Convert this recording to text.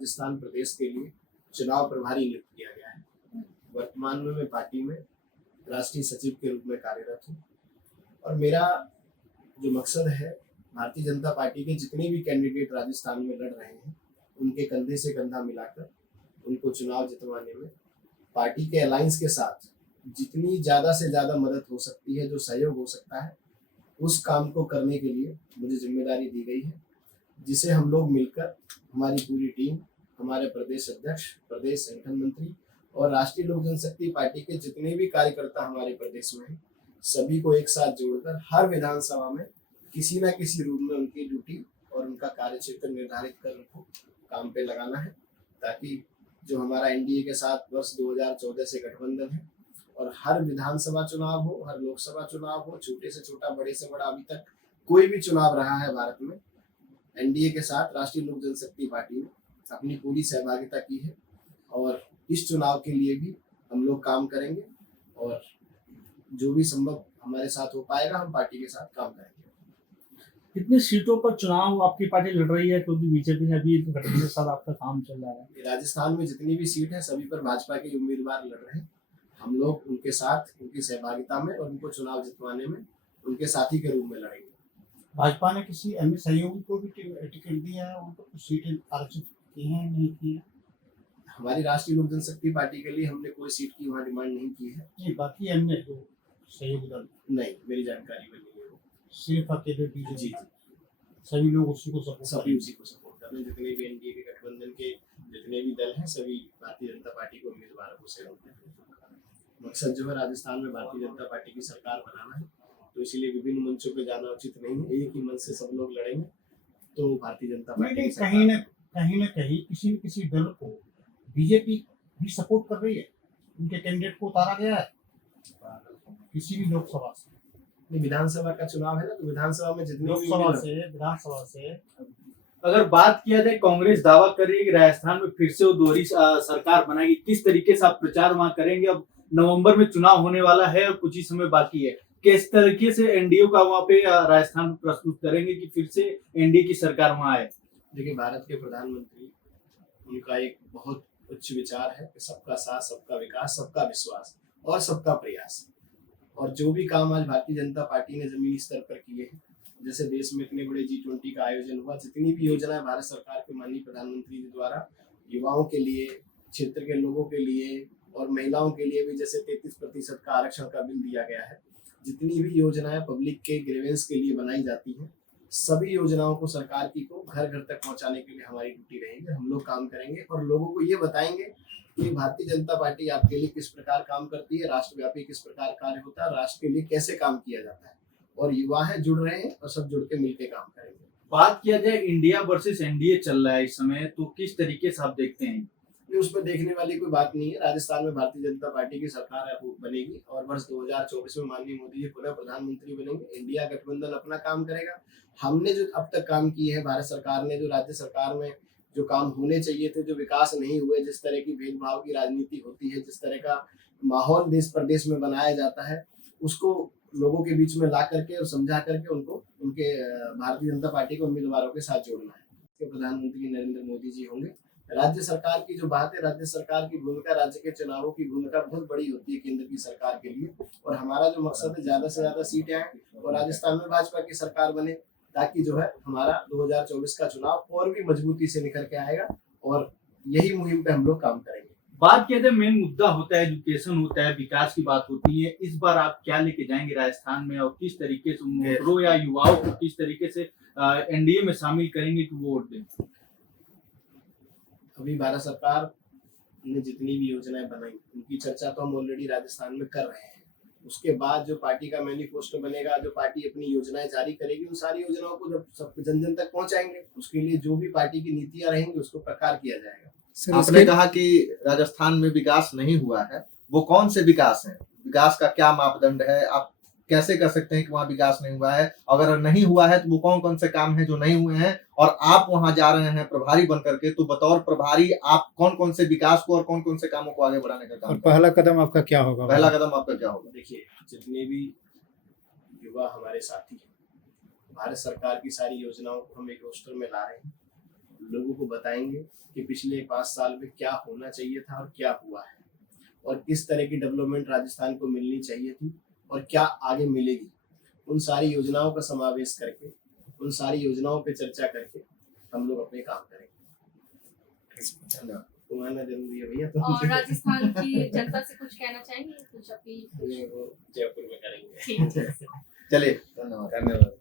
राजस्थान प्रदेश के लिए चुनाव प्रभारी नियुक्त किया गया है। वर्तमान में मैं पार्टी में राष्ट्रीय सचिव के रूप में कार्यरत हूँ और मेरा जो मकसद है, भारतीय जनता पार्टी के जितने भी कैंडिडेट राजस्थान में लड़ रहे हैं उनके कंधे से कंधा मिलाकर उनको चुनाव जितवाने में पार्टी के अलायंस के साथ जितनी ज़्यादा से ज़्यादा मदद हो सकती है, जो सहयोग हो सकता है, उस काम को करने के लिए मुझे जिम्मेदारी दी गई है, जिसे हम लोग मिलकर, हमारी पूरी टीम, हमारे प्रदेश अध्यक्ष, प्रदेश संगठन मंत्री और राष्ट्रीय लोक जनशक्ति पार्टी के जितने भी कार्यकर्ता हमारे प्रदेश में हैं, सभी को एक साथ जोड़कर हर विधानसभा में किसी न किसी रूप में उनकी ड्यूटी और उनका कार्यक्षेत्र निर्धारित कर उनको काम पे लगाना है, ताकि जो हमारा एनडीए के साथ वर्ष 2014 से गठबंधन है और हर विधानसभा चुनाव हो, हर लोकसभा चुनाव हो, छोटे से छोटा, बड़े से बड़ा, अभी तक कोई भी चुनाव रहा है भारत में, एनडीए के साथ राष्ट्रीय लोक जनशक्ति पार्टी ने अपनी पूरी सहभागिता की है और इस चुनाव के लिए भी हम लोग काम करेंगे और जो भी संभव हमारे साथ हो पाएगा, हम पार्टी के साथ काम करेंगे। कितनी सीटों पर चुनाव आपकी पार्टी लड़ रही है, क्योंकि बीजेपी ने अभी गठबंधन के साथ आपका काम चल रहा है? राजस्थान में जितनी भी सीट है सभी पर भाजपा के उम्मीदवार लड़ रहे हैं। हम लोग उनके साथ, उनकी सहभागिता में और उनको चुनाव जितवाने में उनके साथी के रूप में लड़ेंगे। भाजपा ने किसी अन्य सहयोगी को भी टिकट दिया है, उनको कुछ सीटें आरक्षित की हैं, नहीं की है? हमारी राष्ट्रीय लोक जनशक्ति पार्टी के लिए हमने कोई सीट की वहाँ डिमांड नहीं की है। नहीं, बाकी अन्य जो सहयोगी दल? नहीं, मेरी जानकारी में नहीं है वो। सिर्फ अकेले बीजेपी? जी, सभी लोग उसी को सपोर्ट सभी उसी को सपोर्ट कर रहे हैं। जितने भी एनडीए के गठबंधन के जितने भी दल हैं, सभी भारतीय जनता पार्टी को उम्मीदवारों को सहयोग कर रहे हैं। मकसद जो है राजस्थान में भारतीय जनता पार्टी की सरकार बनाना है, तो इसीलिए विभिन्न मंचों पे जाना उचित नहीं है। एक ही मंच से सब लोग लड़ेंगे तो भारतीय जनता पार्टी कहीं न कहीं किसी न किसी दल को बीजेपी भी सपोर्ट कर रही है, उनके कैंडिडेट को उतारा गया है किसी भी लोकसभा से। विधानसभा का चुनाव है ना, तो विधानसभा में जितने विधानसभा से अगर बात किया जाए, कांग्रेस दावा कर रही है कि राजस्थान में फिर से वो दोहरी सरकार बनाएगी। किस तरीके से आप प्रचार वहां करेंगे? अब नवंबर में चुनाव होने वाला है और कुछ ही समय बाकी है। किस तरीके से एनडीए का वहां पे राजस्थान में प्रस्तुत करेंगे कि फिर से एनडीए की सरकार वहां आए? देखिए, भारत के प्रधानमंत्री, उनका एक बहुत उच्च विचार है कि सबका साथ, सबका विकास, सबका विश्वास और सबका प्रयास। और जो भी काम आज भारतीय जनता पार्टी ने जमीनी स्तर पर किए हैं, जैसे देश में इतने बड़े G20 का आयोजन हुआ, जितनी भी योजनाएं भारत सरकार के माननीय प्रधानमंत्री जी द्वारा युवाओं के लिए, क्षेत्र के लोगों के लिए और महिलाओं के लिए भी, जैसे 33% का आरक्षण का बिल दिया गया है, जितनी भी योजनाएं पब्लिक के ग्रीवेंस के लिए बनाई जाती हैं, सभी योजनाओं को सरकार की को घर घर तक पहुंचाने के लिए हमारी ड्यूटी रहेगी। हम लोग काम करेंगे और लोगों को ये बताएंगे कि भारतीय जनता पार्टी आपके लिए किस प्रकार काम करती है, राष्ट्रव्यापी किस प्रकार कार्य होता है, राष्ट्र के लिए कैसे काम किया जाता है। और युवा है, जुड़ रहे हैं और सब जुड़ के मिलकर काम करेंगे। बात किया जाए इंडिया वर्सेस एनडीए चल रहा है इस समय, तो किस तरीके से आप देखते हैं? उसमें देखने वाली कोई बात नहीं है। राजस्थान में भारतीय जनता पार्टी की सरकार बनेगी और वर्ष 2024 में माननीय मोदी जी पुनः प्रधानमंत्री बनेंगे। इंडिया गठबंधन अपना काम करेगा। हमने जो अब तक काम किए हैं, भारत सरकार ने जो राज्य सरकार में जो काम होने चाहिए थे, जो विकास नहीं हुए, जिस तरह की भेदभाव की राजनीति होती है, जिस तरह का माहौल देश प्रदेश में बनाया जाता है, उसको लोगों के बीच में ला करके और समझा करके उनको उनके भारतीय जनता पार्टी के उम्मीदवारों के साथ जोड़ना है। प्रधानमंत्री नरेंद्र मोदी जी होंगे। राज्य सरकार की जो बात है, राज्य सरकार की भूमिका, राज्य के चुनावों की भूमिका बहुत बड़ी होती है केंद्र की सरकार के लिए। और हमारा जो मकसद है, ज्यादा से ज्यादा सीटें आए और राजस्थान में भाजपा की सरकार बने, ताकि जो है हमारा 2024 का चुनाव और भी मजबूती से निकल के आएगा और यही मुहिम पे हम लोग काम करेंगे। बात किया जाए, मेन मुद्दा होता है एजुकेशन, होता है विकास की बात होती है। इस बार आप क्या लेके जाएंगे राजस्थान में और किस तरीके से मेट्रो या युवाओं को किस तरीके से एनडीए में शामिल करेंगे कि वो वोट दें? अभी भारत सरकार ने जितनी भी योजनाएं बनाई, उनकी चर्चा तो हम ऑलरेडी राजस्थान में कर रहे हैं। उसके बाद जो पार्टी का मैनिफेस्टो बनेगा, जो पार्टी अपनी योजनाएं जारी करेगी, उन सारी योजनाओं को जब सब जन जन तक पहुंचाएंगे, उसके लिए जो भी पार्टी की नीतियां रहेंगी उसको प्रकार किया जाएगा। आपने कहा कि राजस्थान में विकास नहीं हुआ है, वो कौन से विकास है? विकास का क्या मापदंड है? आप कैसे कर सकते हैं कि वहाँ विकास नहीं हुआ है? अगर नहीं हुआ है तो वो कौन कौन से काम हैं जो नहीं हुए हैं? और आप वहाँ जा रहे हैं प्रभारी बन करके, तो बतौर प्रभारी आप कौन कौन से विकास को और कौन कौन से कामों को आगे बढ़ाने का काम? पहला कदम आपका क्या होगा? पहला कदम आपका क्या होगा? देखिए, जितने भी युवा हमारे साथी हैं, भारत सरकार की सारी योजनाओं को हम एक रोस्टर में ला रहे हैं। लोगों को बताएंगे कि पिछले 5 साल में क्या होना चाहिए था और क्या हुआ है, और किस तरह की डेवलपमेंट राजस्थान को मिलनी चाहिए थी और क्या आगे मिलेगी। उन सारी योजनाओं का समावेश करके, उन सारी योजनाओं पे चर्चा करके हम लोग अपने काम करेंगे। धन्यवाद। तुम्हारा जरूरी है भैया। तो और राजस्थान की जनता से कुछ कहना चाहेंगे, कुछ अपील? वो जयपुर में करेंगे। ठीक है। चलिए, धन्यवाद। धन्यवाद।